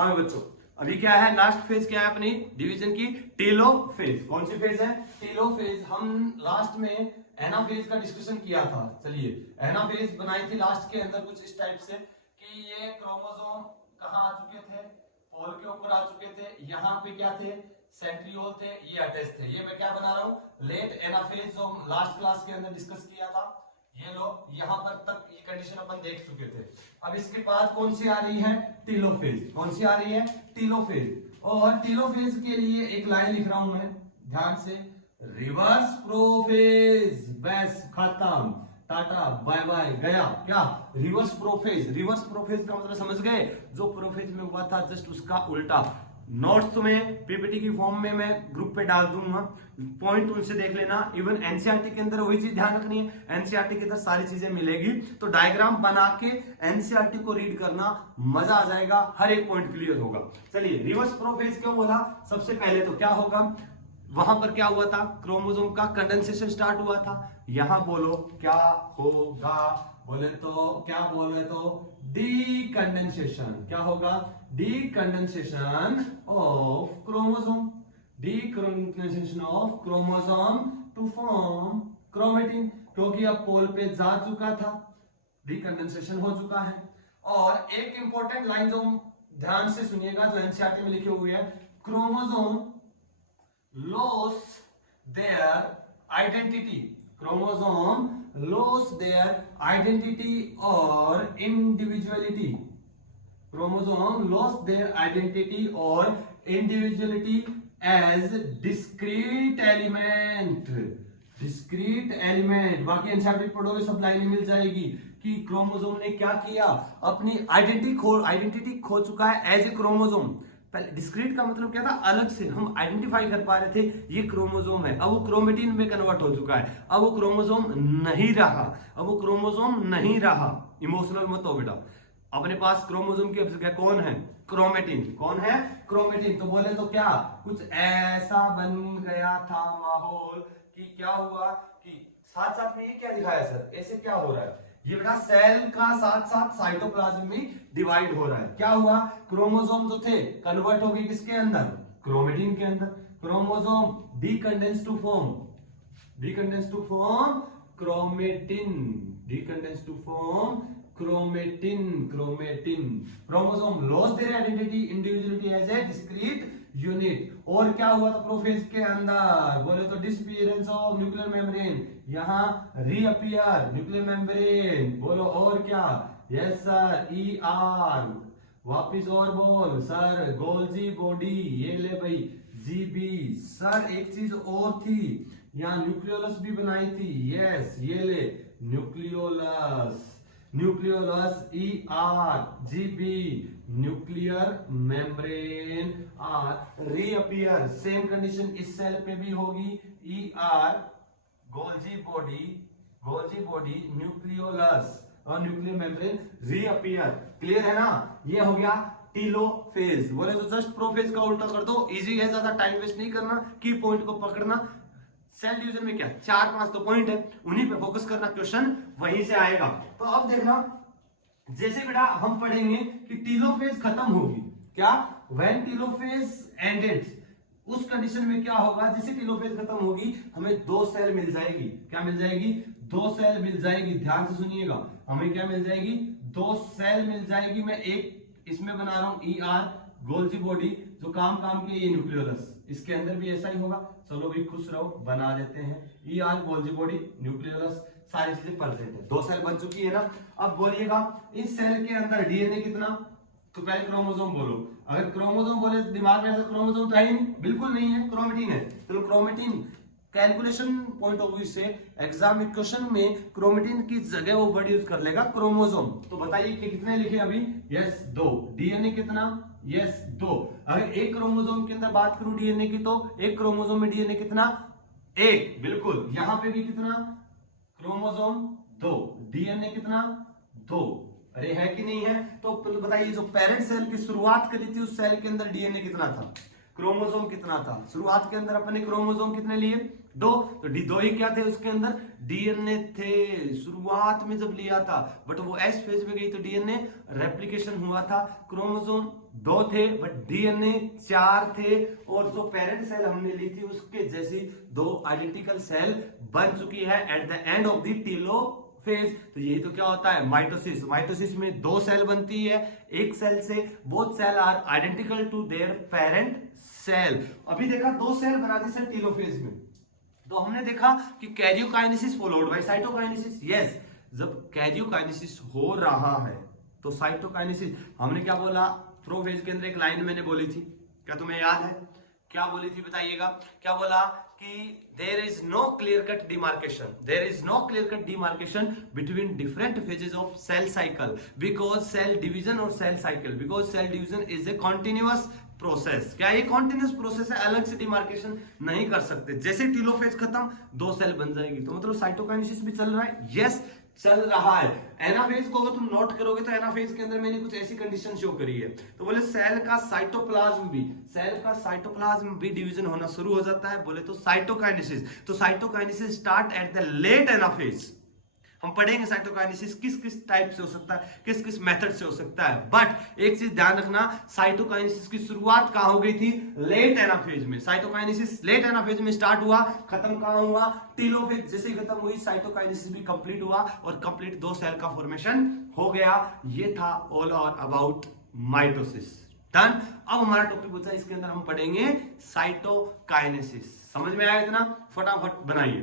हाँ बच्चों, अभी क्या है, लास्ट फेज क्या है अपनी डिवीजन की, टेलोफेज। कौन सी फेज है, टेलोफेज। हम लास्ट में एनाफेज का डिस्कशन किया था। चलिए, एनाफेज बनाई थी लास्ट के अंदर कुछ इस टाइप से कि ये क्रोमोसोम कहाँ आ चुके थे, पोल के ऊपर आ चुके थे, यहाँ पे क्या थे, सेंट्रियोल थे, ये अटैच थे। ये मैं क्या बना रहा हूँ, लेट एनाफेज जो लास्ट क्लास के अंदर डिस्कस किया था। ये लो, यहाँ पर तक ये कंडीशन अपन देख चुके थे। अब इसके बाद कौन सी आ रही है, टेलोफेज। कौन सी आ रही है, टेलोफेज। और टेलोफेज के लिए एक लाइन लिख रहा हूं मैं, ध्यान से, रिवर्स प्रोफेज, बस खत्म, टाटा बाय बाय, गया। क्या, रिवर्स प्रोफेज। रिवर्स प्रोफेज का मतलब समझ गए, जो प्रोफेज में हुआ था जस्ट उसका उल्टा। नोट्स में पीपीटी की फॉर्म में मैं ग्रुप पे डाल दूंगा, पॉइंट उनसे देख लेना। इवन एनसीईआरटी के अंदर वही चीज ध्यान रखनी है, एनसीईआरटी के अंदर सारी चीजें मिलेगी, तो डायग्राम बना के एनसीईआरटी को रीड करना, मजा आ जाएगा, हर एक पॉइंट क्लियर होगा। चलिए, रिवर्स प्रोफेज क्यों बोला, सबसे पहले तो क्या होगा, वहां पर क्या हुआ था, क्रोमोसोम का कंडेंसेशन स्टार्ट हुआ था। यहां बोलो क्या होगा, बोले तो क्या बोले तो डीकंडेंसेशन। क्या होगा, decondensation of chromosome, decondensation of chromosome to form chromatin, क्योंकि अब पोल पे जा चुका था, डीकंडेंसेशन हो चुका है। और एक इंपॉर्टेंट लाइन जो ध्यान से सुनिएगा, जो एनसीईआरटी में लिखी हुई है, chromosome lost their identity, chromosome lost their identity or individuality, chromosome lost their identity or individuality as discrete element, discrete element। बाकी एनसीईआरटी पढ़ोगे सब लाइन मिल जाएगी कि क्रोमोसोम ने क्या किया, अपनी आइडेंटिटी खो चुका है एज ए क्रोमोसोम। पहले डिस्क्रीट का मतलब क्या था, अलग से हम आइडेंटिफाई कर पा रहे थे ये क्रोमोसोम है, अब वो क्रोमेटिन में कन्वर्ट हो चुका है, अब वो क्रोमोसोम नहीं रहा, अब वो क्रोमोसोम नहीं रहा। इमोशनल मत हो बेटा, अपने पास क्रोमोसोम की जगह कौन है, क्रोमेटिन। कौन है, क्रोमेटिन। तो बोले तो क्या, कुछ ऐसा बन गया था माहौल कि क्या हुआ कि साथ साथ में ये क्या दिखाया सर, ऐसे क्या हो रहा है, ये बेटा सेल का साथ साथ साइटोप्लाज्म में डिवाइड हो रहा है। क्या हुआ, क्रोमोसोम जो थे कन्वर्ट हो गए किसके अंदर, क्रोमेटिन के अंदर। Chromosome decondense to form chromatin, decondense to form chromatin. Chromosome lost their identity, individuality as a discrete unit. और क्या हुआ था प्रोफेज के अंदर, बोले तो डिसअपीयरेंस ऑफ न्यूक्लियर मेम्ब्रेन, यहां रीअपीयर न्यूक्लियर मेम्ब्रेन। बोलो और क्या, यस सर, ER। वापिस और बोल सर, गोल्जी बॉडी, ये ले भाई GB। सर एक चीज और थी, यहाँ न्यूक्लियोलस भी बनाई थी, यस ये ले nucleolus, ER GB, nuclear membrane are reappear. Same condition इस सेल पे भी होगी, ER गोल्जी बॉडी न्यूक्लियोलस और न्यूक्लियर मेम्ब्रेन रीअपीयर। क्लियर है ना, ये हो गया टेलोफेज। बोले तो जस्ट प्रोफेज का उल्टा कर दो, इजी है, ज्यादा टाइम वेस्ट नहीं करना, की पॉइंट को पकड़ना। सेल डिवीजन में क्या 4-5 तो पॉइंट है, उन्हीं पे फोकस करना, क्वेश्चन वहीं से आएगा। तो अब देखना, जैसे बेटा हम पढ़ेंगे कि टेलोफेज खत्म होगी, क्या, व्हेन टेलोफेज एंडेड, उस कंडीशन में क्या होगा, जैसे टेलोफेज खत्म होगी हमें 2 सेल मिल जाएगी। क्या मिल जाएगी, 2 सेल मिल जाएगी। ध्यान से सुनिएगा, हमें क्या मिल जाएगी, 2 सेल मिल जाएगी। मैं एक इसमें बना रहा हूं ER गोल्जी बॉडी, जो काम के ये न्यूक्लियोलस, इसके अंदर भी ऐसा ही होगा। चलो भी खुश रहो, बना देते हैं ER गोल्जी बॉडी न्यूक्लियोलस, सारी चीजें प्रेजेंट है, 2 सेल बन चुकी है ना। अब बोलिएगा इस सेल के अंदर डीएनए कितना, तो पहले क्रोमोसोम बोलो। अगर क्रोमोसोम बोले दिमाग में ऐसा क्रोमोसोम तो है ही नहीं, बिल्कुल नहीं है, क्रोमेटिन है। चलो chromatin calculation point of view से एग्जाम में क्वेश्चन में क्रोमेटिन की जगह वो वर्ड यूज कर लेगा क्रोमोसोम। तो बताइए कि कितने लिखे अभी, यस 2। डीएनए कितना, यस 2। अगर एक क्रोमोसोम के अंदर बात करूं डीएनए की, तो एक क्रोमोसोम में डीएनए कितना, 1, बिल्कुल। यहां पे भी कितना, क्रोमोसोम 2, डीएनए कितना, 2। अरे है कि नहीं है, तो बताइए जो पेरेंट सेल की शुरुआत करी थी उस सेल के अंदर डीएनए कितना था, क्रोमोसोम कितना था। शुरुआत के अंदर अपने क्रोमोसोम कितने लिए, दो, तो दो ही क्या थे उसके अंदर, डीएनए थे शुरुआत में जब लिया था, बट वो एस फेज में गई तो डीएनए रेप्लिकेशन हुआ था। क्रोमोसोम 2 थे बट डीएनए 4 थे, और जो पेरेंट सेल हमने ली थी उसके जैसी 2 आइडेंटिकल सेल बन चुकी है at the end of the telophase. तो यही तो क्या होता है माइटोसिस। माइटोसिस में 2 सेल बनती है एक सेल से, both cell are identical to their parent cell. अभी देखा 2 सेल बना दी सर टेलोफेज में, तो हमने देखा कि karyokinesis followed by cytokinesis. Yes, जब कैरियोकाइनेसिस हो रहा है तो साइटोकाइनेसिस, हमने क्या बोला प्रोफेज के अंदर एक लाइन मैंने बोली थी, क्या तुम्हें याद है? क्या बोली थी बताइएगा? क्या बोला कि there is no clear cut demarcation, there is no clear cut demarcation between different phases of cell cycle, because cell division और cell cycle, because cell division is a continuous process. क्या ये कॉन्टिन्यूअस प्रोसेस है? अलग से demarcation नहीं कर सकते। जैसे टेलोफेज खत्म 2 सेल बन जाएगी, तो मतलब साइटोकाइनेसिस भी चल रहा है। यस, चल रहा है। एनाफेज को अगर तुम नोट करोगे तो एनाफेज के अंदर मैंने कुछ ऐसी कंडीशन शो करी है, तो बोले सेल का साइटोप्लाज्म भी डिवीजन होना शुरू हो जाता है, बोले तो साइटोकाइनेसिस। तो cytokinesis start at the late anaphase. हम पढ़ेंगे साइटोकाइनेसिस किस किस टाइप से हो सकता है, किस किस मेथड से हो सकता है। बट एक चीज ध्यान रखना, साइटोकाइनेसिस की शुरुआत कहां हो गई थी? लेट एनाफेज में। साइटोकाइनेसिस लेट एनाफेज में स्टार्ट हुआ, खत्म कहां हुआ? टेलोफेज। जैसे ही खत्म हुई साइटोकाइनेसिस भी कंप्लीट हुआ और कंप्लीट 2 सेल का फॉर्मेशन हो गया। ये था ऑल और अबाउट माइटोसिस। डन। अब हमारा टॉपिक बचा, इसके अंदर हम पढ़ेंगे साइटोकाइनेसिस। समझ में आया इतना? फटाफट बनाइए।